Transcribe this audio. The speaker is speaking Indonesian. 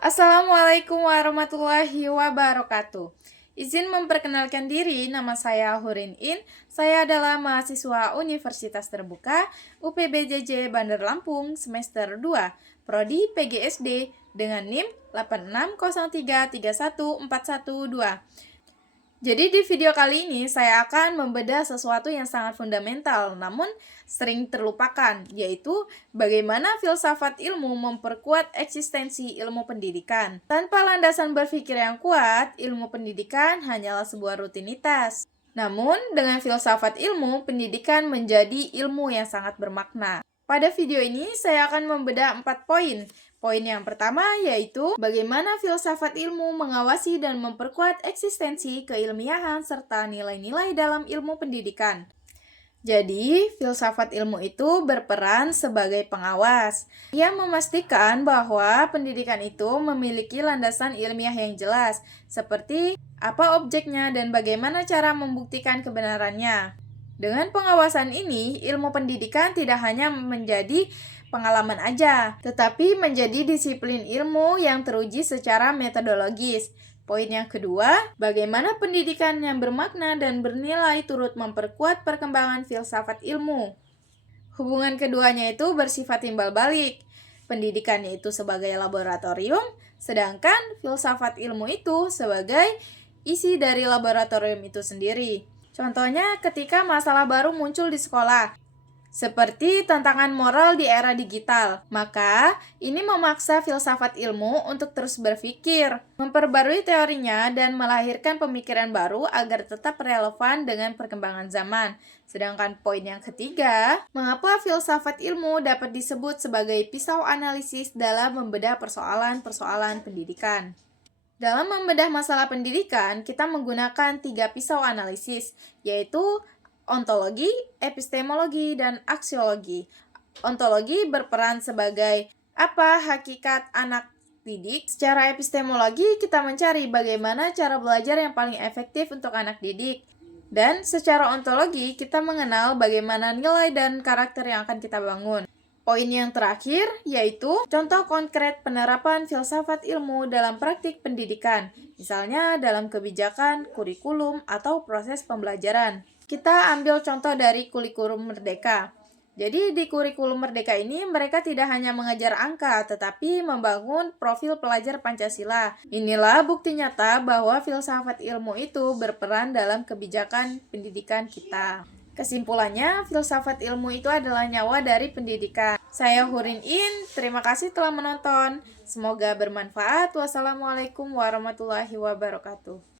Assalamualaikum warahmatullahi wabarakatuh. Izin memperkenalkan diri, nama saya Hurin In. Saya adalah mahasiswa Universitas Terbuka UPBJJ Bandar Lampung semester 2, Prodi PGSD dengan NIM 8603314112. Jadi di video kali ini saya akan membedah sesuatu yang sangat fundamental namun sering terlupakan, yaitu bagaimana filsafat ilmu memperkuat eksistensi ilmu pendidikan. Tanpa landasan berpikir yang kuat, ilmu pendidikan hanyalah sebuah rutinitas. Namun, dengan filsafat ilmu, pendidikan menjadi ilmu yang sangat bermakna. Pada video ini, saya akan membedah 4 poin. Poin yang pertama yaitu bagaimana filsafat ilmu mengawasi dan memperkuat eksistensi keilmiahan serta nilai-nilai dalam ilmu pendidikan. Jadi, filsafat ilmu itu berperan sebagai pengawas yang memastikan bahwa pendidikan itu memiliki landasan ilmiah yang jelas, seperti apa objeknya dan bagaimana cara membuktikan kebenarannya. Dengan pengawasan ini, ilmu pendidikan tidak hanya menjadi pengalaman aja, tetapi menjadi disiplin ilmu yang teruji secara metodologis. Poin yang kedua, bagaimana pendidikan yang bermakna dan bernilai turut memperkuat perkembangan filsafat ilmu. Hubungan keduanya itu bersifat timbal balik. Pendidikannya itu sebagai laboratorium, sedangkan filsafat ilmu itu sebagai isi dari laboratorium itu sendiri. Contohnya ketika masalah baru muncul di sekolah, seperti tantangan moral di era digital, maka ini memaksa filsafat ilmu untuk terus berpikir, memperbarui teorinya, dan melahirkan pemikiran baru agar tetap relevan dengan perkembangan zaman. Sedangkan poin yang ketiga, mengapa filsafat ilmu dapat disebut sebagai pisau analisis dalam membedah persoalan-persoalan pendidikan. Dalam membedah masalah pendidikan, kita menggunakan 3 pisau analisis, yaitu ontologi, epistemologi, dan aksiologi. Ontologi berperan sebagai apa hakikat anak didik. Secara epistemologi, kita mencari bagaimana cara belajar yang paling efektif untuk anak didik. Dan secara ontologi, kita mengenal bagaimana nilai dan karakter yang akan kita bangun. Poin yang terakhir yaitu contoh konkret penerapan filsafat ilmu dalam praktik pendidikan, misalnya dalam kebijakan, kurikulum, atau proses pembelajaran. Kita ambil contoh dari kurikulum Merdeka. Jadi di kurikulum Merdeka ini mereka tidak hanya mengajar angka, tetapi membangun profil pelajar Pancasila. Inilah bukti nyata bahwa filsafat ilmu itu berperan dalam kebijakan pendidikan kita. Kesimpulannya, filsafat ilmu itu adalah nyawa dari pendidikan. Saya Hurin In, terima kasih telah menonton. Semoga bermanfaat. Wassalamualaikum warahmatullahi wabarakatuh.